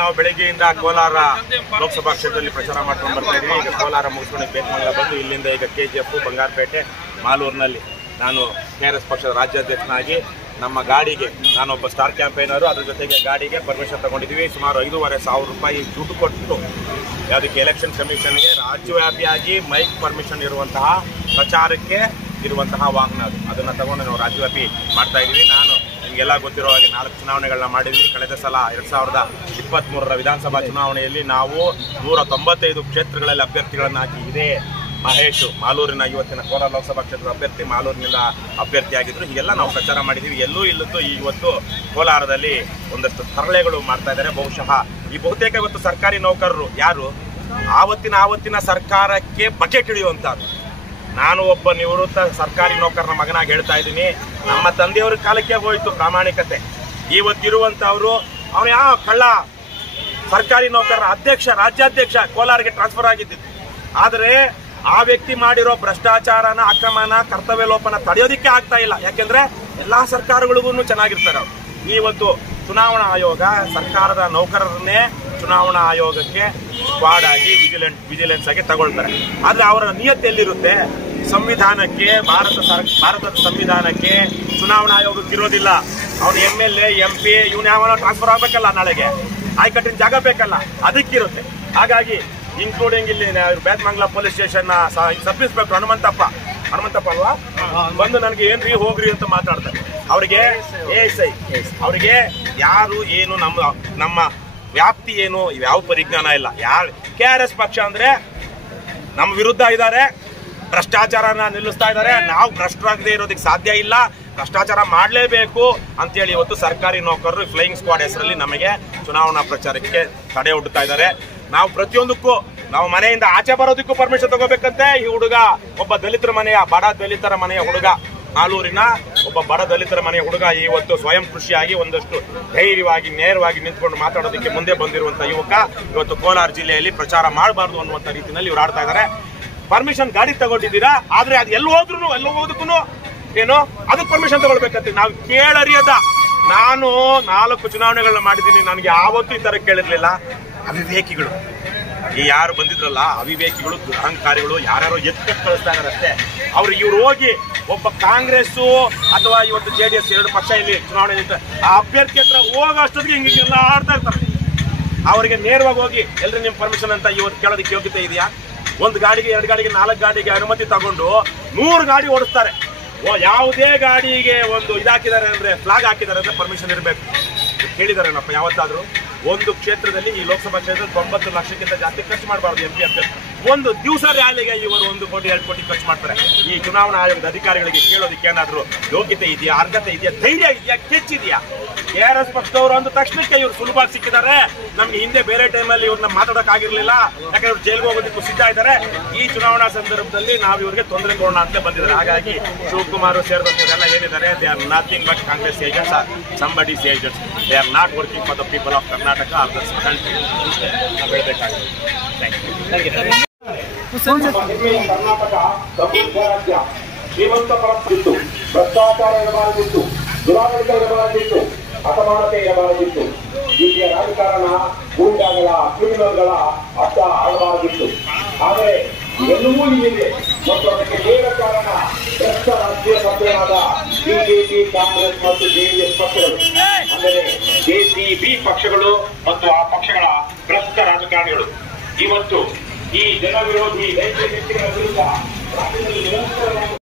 ನಾವು ಬೆಳಗ್ಗೆಯಿಂದ ಕೋಲಾರ ಲೋಕಸಭಾ ಕ್ಷೇತ್ರದಲ್ಲಿ ಪ್ರಚಾರ ಮಾಡ್ಕೊಂಡು ಬರ್ತಾ ಇದ್ದೀವಿ. ಈಗ ಕೋಲಾರ ಮುಗಿಸ್ಕೊಂಡು ಬೇತಮಂಗಲ ಬಂದು ಇಲ್ಲಿಂದ ಈಗ KGF, ಬಂಗಾರಪೇಟೆ, ಮಾಲೂರಿನಲ್ಲಿ ನಾನು KRS ಪಕ್ಷದ ರಾಜ್ಯಾಧ್ಯಕ್ಷನಾಗಿ ನಮ್ಮ ಗಾಡಿಗೆ ನಾನೊಬ್ಬ ಸ್ಟಾರ್ ಕ್ಯಾಂಪೇನರು, ಅದ್ರ ಜೊತೆಗೆ ಗಾಡಿಗೆ ಪರ್ಮಿಷನ್ ತಗೊಂಡಿದ್ದೀವಿ. ಸುಮಾರು 5,500 ರೂಪಾಯಿ ದುಡ್ಡು ಕೊಟ್ಟು ಯಾವುದಕ್ಕೆ ಎಲೆಕ್ಷನ್ ಕಮಿಷನ್ಗೆ ರಾಜ್ಯವ್ಯಾಪಿಯಾಗಿ ಮೈಕ್ ಪರ್ಮಿಷನ್ ಇರುವಂತಹ ಪ್ರಚಾರಕ್ಕೆ ಇರುವಂತಹ ವಾಹನ ಅದನ್ನು ತಗೊಂಡು ನಾವು ರಾಜ್ಯವ್ಯಾಪಿ ಮಾಡ್ತಾ ಇದ್ದೀವಿ. ನಾನು ನಿಮಗೆಲ್ಲ ಗೊತ್ತಿರೋ ಹಾಗೆ 4 ಚುನಾವಣೆಗಳನ್ನ ಮಾಡಿದ್ವಿ. ಕಳೆದ ಸಲ 2023ರ ವಿಧಾನಸಭಾ ಚುನಾವಣೆಯಲ್ಲಿ ನಾವು 195 ಕ್ಷೇತ್ರಗಳಲ್ಲಿ ಅಭ್ಯರ್ಥಿಗಳನ್ನು ಹಾಕಿ ಇದೇ ಮಹೇಶ್ ಮಾಲೂರಿನ ಇವತ್ತಿನ ಕೋಲಾರ ಲೋಕಸಭಾ ಕ್ಷೇತ್ರದ ಅಭ್ಯರ್ಥಿ ಮಾಲೂರಿನಿಂದ ಅಭ್ಯರ್ಥಿಯಾಗಿದ್ದರು. ಹೀಗೆಲ್ಲ ನಾವು ಪ್ರಚಾರ ಮಾಡಿದ್ದೀವಿ. ಎಲ್ಲೂ ಇಲ್ಲದ್ದು ಇವತ್ತು ಕೋಲಾರದಲ್ಲಿ ಒಂದಷ್ಟು ತರಳೆಗಳು ಮಾಡ್ತಾ ಇದ್ದಾರೆ. ಬಹುಶಃ ಈ ಬಹುತೇಕ ಇವತ್ತು ಸರ್ಕಾರಿ ನೌಕರರು ಯಾರು ಆವತ್ತಿನ ಸರ್ಕಾರಕ್ಕೆ ಬಕೆಟ್ ಹಿಡಿಯುವಂಥದ್ದು. ನಾನು ಒಬ್ಬ ನಿವೃತ್ತ ಸರ್ಕಾರಿ ನೌಕರನ ಮಗನಾಗಿ ಹೇಳ್ತಾ ಇದ್ದೀನಿ, ನಮ್ಮ ತಂದೆಯವ್ರ ಕಾಲಕ್ಕೆ ಹೋಯಿತು ಪ್ರಾಮಾಣಿಕತೆ. ಇವತ್ತಿರುವಂಥವ್ರು ಅವನು ಯಾವ ಕಳ್ಳ ಸರ್ಕಾರಿ ನೌಕರರ ಅಧ್ಯಕ್ಷ, ರಾಜ್ಯಾಧ್ಯಕ್ಷ ಕೋಲಾರಿಗೆ ಟ್ರಾನ್ಸ್ಫರ್ ಆಗಿದ್ದು. ಆದರೆ ಆ ವ್ಯಕ್ತಿ ಮಾಡಿರೋ ಭ್ರಷ್ಟಾಚಾರನ, ಅಕ್ರಮನ, ಕರ್ತವ್ಯ ಲೋಪನ ತಡೆಯೋದಿಕ್ಕೆ ಆಗ್ತಾ ಇಲ್ಲ. ಯಾಕೆಂದ್ರೆ ಎಲ್ಲಾ ಸರ್ಕಾರಗಳಿಗೂ ಚೆನ್ನಾಗಿರ್ತಾರೆ ಅವರು. ಇವತ್ತು ಚುನಾವಣಾ ಆಯೋಗ ಸರ್ಕಾರದ ನೌಕರರನ್ನೇ ಚುನಾವಣಾ ಆಯೋಗಕ್ಕೆ ಸ್ಕ್ವಾಡ್ ಆಗಿ ವಿಜಿಲೆನ್ಸ್ ಆಗಿ ತಗೊಳ್ತಾರೆ. ಆದ್ರೆ ಅವರ ನಿಯತ್ತು ಎಲ್ಲಿರುತ್ತೆ? ಸಂವಿಧಾನಕ್ಕೆ, ಭಾರತದ ಸಂವಿಧಾನಕ್ಕೆ ಚುನಾವಣಾ ಆಯೋಗಕ್ಕೆ ಇರೋದಿಲ್ಲ. ಅವನು MLA, MP ಇವನು ಯಾವನ ಟ್ರಾನ್ಸ್ಫರ್ ಆಗ್ಬೇಕಲ್ಲ, ನಾಳೆಗೆ ಆಯ್ಕಟ್ಟಿನ ಜಾಗ ಬೇಕಲ್ಲ, ಅದಕ್ಕಿರುತ್ತೆ. ಹಾಗಾಗಿ ಇನ್ಕ್ಲೂಡಿಂಗ್ ಇಲ್ಲಿ Bethamangala police station sub inspector Hanumanthappa ಅಲ್ವಾ ಬಂದು ನನಗೆ ಏನ್ರಿ ಹೋಗ್ರಿ ಅಂತ ಮಾತಾಡ್ತಾರೆ. ಅವರಿಗೆ ASI ಅವರಿಗೆ ಯಾರು ಏನು ನಮ್ಮ ವ್ಯಾಪ್ತಿ ಏನು ಯಾವ ಪರಿಜ್ಞಾನ ಇಲ್ಲ. ಯಾರು KRS ಪಕ್ಷ ಅಂದ್ರೆ ನಮ್ಮ ವಿರುದ್ಧ ಇದ್ದಾರೆ, ಭ್ರಷ್ಟಾಚಾರನ ನಿಲ್ಲಿಸ್ತಾ ಇದ್ದಾರೆ. ನಾವು ಭ್ರಷ್ಟರಾಗದೆ ಇರೋದಕ್ಕೆ ಸಾಧ್ಯ ಇಲ್ಲ, ಭ್ರಷ್ಟಾಚಾರ ಮಾಡಲೇಬೇಕು ಅಂತೇಳಿ ಇವತ್ತು ಸರ್ಕಾರಿ ನೌಕರರು ಫ್ಲೈಯಿಂಗ್ ಸ್ಕ್ವಾಡ್ ಹೆಸರಲ್ಲಿ ನಮಗೆ ಚುನಾವಣಾ ಪ್ರಚಾರಕ್ಕೆ ತಡೆ ಒಡ್ಡುತ್ತಾ ಇದ್ದಾರೆ. ನಾವು ಪ್ರತಿಯೊಂದಕ್ಕೂ ನಾವು ಮನೆಯಿಂದ ಆಚೆ ಬರೋದಕ್ಕೂ ಪರ್ಮಿಷನ್ ತಗೋಬೇಕಂತೆ. ಈ ಹುಡುಗ ಒಬ್ಬ ಬಡ ದಲಿತರ ಮನೆಯ ಹುಡುಗ, ಮಾಲೂರಿನ ಒಬ್ಬ ಬಡ ದಲಿತರ ಮನೆಯ ಹುಡುಗ ಇವತ್ತು ಸ್ವಯಂ ಕೃಷಿಯಾಗಿ ಒಂದಷ್ಟು ಧೈರ್ಯವಾಗಿ ನೇರವಾಗಿ ನಿಂತ್ಕೊಂಡು ಮಾತಾಡೋದಕ್ಕೆ ಮುಂದೆ ಬಂದಿರುವಂತಹ ಯುವಕ ಇವತ್ತು ಕೋಲಾರ ಜಿಲ್ಲೆಯಲ್ಲಿ ಪ್ರಚಾರ ಮಾಡಬಾರ್ದು ಅನ್ನುವಂಥ ರೀತಿಯಲ್ಲಿ ಇವ್ರು ಆಡ್ತಾ ಇದ್ದಾರೆ. ಪರ್ಮಿಷನ್ ಗಾಡಿ ತಗೊಂಡಿದ್ದೀರಾ, ಆದ್ರೆ ಅದು ಎಲ್ಲ ಹೋಗೋದಕ್ಕೂ ಏನು ಅದಕ್ಕೆ ಪರ್ಮಿಷನ್ ತಗೊಳ್ಬೇಕಂತ ನಾವು ಕೇಳರಿಯದ. ನಾನು 4 ಚುನಾವಣೆಗಳನ್ನ ಮಾಡಿದ್ದೀನಿ, ನನಗೆ ಯಾವತ್ತೂ ಈ ತರ ಕೇಳಿರ್ಲಿಲ್ಲ. ಅವಿವೇಕಿಗಳು ಈ ಯಾರು ಬಂದಿದ್ರಲ್ಲ, ಅವಿವೇಕಿಗಳು, ದುರಹಂಕಾರಿಗಳು, ಯಾರ್ಯಾರೋ ಎತ್ತ ಕಳಿಸ್ತಾ ಇದಾರೆ ಅಷ್ಟೇ. ಇವ್ರು ಹೋಗಿ ಒಬ್ಬ ಕಾಂಗ್ರೆಸ್ ಅಥವಾ ಇವತ್ತು JDS 2 ಪಕ್ಷ ಇಲ್ಲಿ ಚುನಾವಣೆ ಆ ಅಭ್ಯರ್ಥಿ ಹತ್ರ ಹೋಗೋಷ್ಟೊತ್ತಿಗೆ ಹಿಂಗೆಲ್ಲ ಆಡ್ತಾ ಇರ್ತಾರೆ. ಅವರಿಗೆ ನೇರವಾಗಿ ಹೋಗಿ ಎಲ್ರಿ ನಿಮ್ ಪರ್ಮಿಷನ್ ಅಂತ ಇವತ್ತು ಕೇಳೋದಕ್ಕೆ ಯೋಗ್ಯತೆ ಇದೆಯಾ? 1 ಗಾಡಿಗೆ 2 ಗಾಡಿಗೆ 4 ಗಾಡಿಗೆ ಅನುಮತಿ ತಗೊಂಡು 100 ಗಾಡಿ ಓಡಿಸ್ತಾರೆ. ಯಾವುದೇ ಗಾಡಿಗೆ ಒಂದು ಇದಾಕಿದ್ದಾರೆ ಅಂದ್ರೆ, ಫ್ಲಾಗ್ ಹಾಕಿದ್ದಾರೆ ಅಂದ್ರೆ ಪರ್ಮಿಷನ್ ಇರಬೇಕು. ಕೇಳಿದಾರೇನಪ್ಪ ಯಾವತ್ತಾದ್ರೂ? ಒಂದು ಕ್ಷೇತ್ರದಲ್ಲಿ, ಈ ಲೋಕಸಭಾ ಕ್ಷೇತ್ರದಲ್ಲಿ 90 ಲಕ್ಷಕ್ಕಿಂತ ಜಾಸ್ತಿ ಖರ್ಚು ಮಾಡಬಾರ್ದು MP ಅಭ್ಯರ್ಥಿ. ಒಂದು ದಿವಸ ರ್ಯಾಲಿಗೆ ಇವರು 1 ಕೋಟಿ 2 ಕೋಟಿ ಖರ್ಚು ಮಾಡ್ತಾರೆ. ಈ ಚುನಾವಣಾ ಆಯೋಗದ ಅಧಿಕಾರಿಗಳಿಗೆ ಕೇಳೋದಕ್ಕೆ ಏನಾದ್ರು ಯೋಗ್ಯತೆ ಇದೆಯಾ, ಅರ್ಹತೆ ಇದೆಯಾ, ಧೈರ್ಯ ಇದೆಯಾ, ಕೆಚ್ಚಿದೆಯಾ? KRS ಪಕ್ಷದವರು ಅಂದ ತಕ್ಷಣಕ್ಕೆ ಇವ್ರು ಸುಲಭವಾಗಿ ಸಿಕ್ಕಿದ್ದಾರೆ. ನಮ್ಗೆ ಹಿಂದೆ ಬೇರೆ ಟೈಮಲ್ಲಿ ಇವ್ರನ್ನ ಮಾತಾಡೋಕೆ ಆಗಿರ್ಲಿಲ್ಲ, ಯಾಕಂದ್ರೆ ಇವ್ರು ಜೈಲ್ಗೆ ಹೋಗೋದಕ್ಕೂ ಸಿದ್ಧ ಇದ್ದಾರೆ. ಈ ಚುನಾವಣಾ ಸಂದರ್ಭದಲ್ಲಿ ನಾವು ಇವ್ರಿಗೆ ತೊಂದರೆ ಕೊಡೋಣ ಅಂತ ಬಂದಿದ್ದಾರೆ. ಹಾಗಾಗಿ ಶಿವಕುಮಾರ್ ಸೇರಿದವರೆಲ್ಲ ಏನಿದ್ದಾರೆ, they are nothing but Congress agents are somebody's agents. They are not working for the people of Karnataka are the country. ನಾವು ಹೇಳಬೇಕಾಗಿದೆ. ಕರ್ನಾಟಕ ಸಮೃದ್ಧ ರಾಜ್ಯ, ಶ್ರೀಮಂತ ಪರಸ್ಪರಿತ್ತು, ಭ್ರಷ್ಟಾಚಾರ ಇರಬಾರದಿತ್ತು, ದುರಾಡಳಿತ ಇರಬಾರದಿತ್ತು, ಅಸಮಾನತೆ ಇರಬಾರದಿತ್ತು, ಹೀಗೆ ರಾಜಕಾರಣ, ಗೂಂಡಾಗಳ, ಕ್ರಿಮಿನಲ್ಗಳ ಅರ್ಥ ಆಗಬಾರದಿತ್ತು. ಆದರೆ ಎಲ್ಲವೂ ಇಲ್ಲಿದೆ ಮತ್ತು ಅದಕ್ಕೆ ನೇರ ಕಾರಣ ಭ್ರಷ್ಟ ರಾಷ್ಟ್ರೀಯ ಪಕ್ಷಗಳಾದ BJP, ಕಾಂಗ್ರೆಸ್ ಮತ್ತು JDS ಪಕ್ಷಗಳು, ಅಂದರೆ JCB ಪಕ್ಷಗಳು ಮತ್ತು ಆ ಪಕ್ಷಗಳ ಭ್ರಷ್ಟ ರಾಜಕಾರಣಿಗಳು ಇವತ್ತು ಈ ಜನವಿರೋಧಿ ನೈತಿಕ